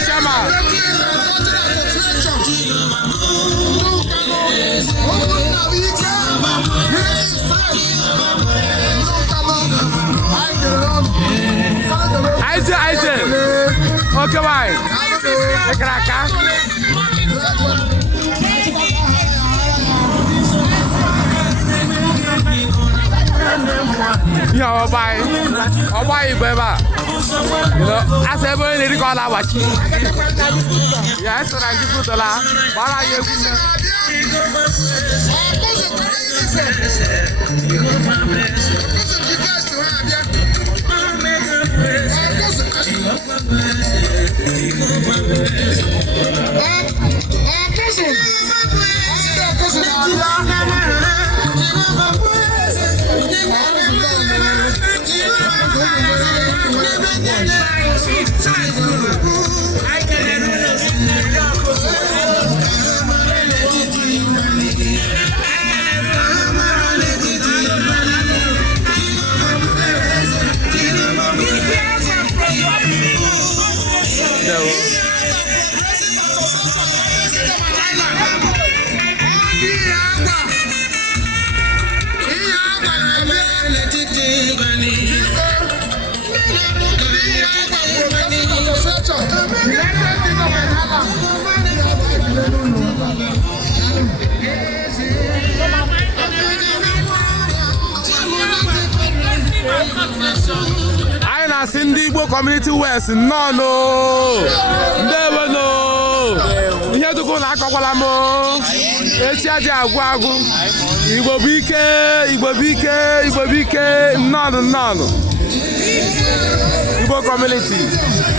Shama. Aise. Okay, bye. Ekraka. Yeah, bye, Beba. You know, as ever, they call our watch. Yes, I give you the la. What are you? I na Cindy Igbo Community West no. Never know. Here to go na akokwala mo. Echi aje agwagu. Igbo bike. No. Igbo Community.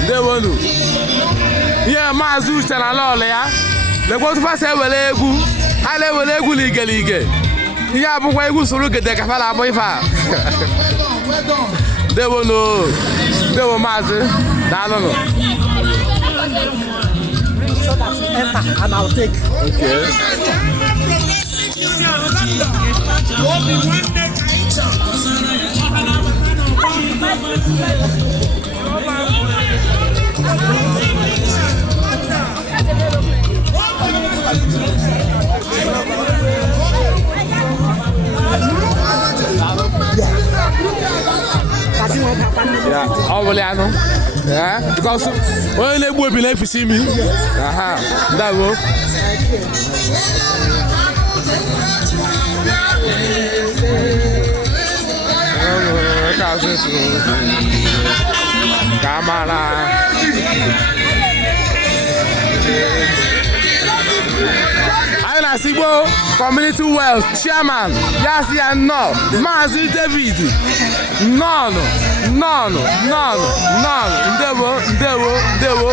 Never know. Yeah, mazu chala lole ya. Le go to face wele egwu. Ale wele egwu lige. Ihe abụkwa egwu soro gede ka fala abụ ifa. Dewo mazi. Daalụ. So that you enter and I'll take. Okay. Yeah, all the ano. Yeah, because when they will be left to see me. Aha, that will. Igbo Community Wealth Chairman Yasi and no Mazi David none Ndewo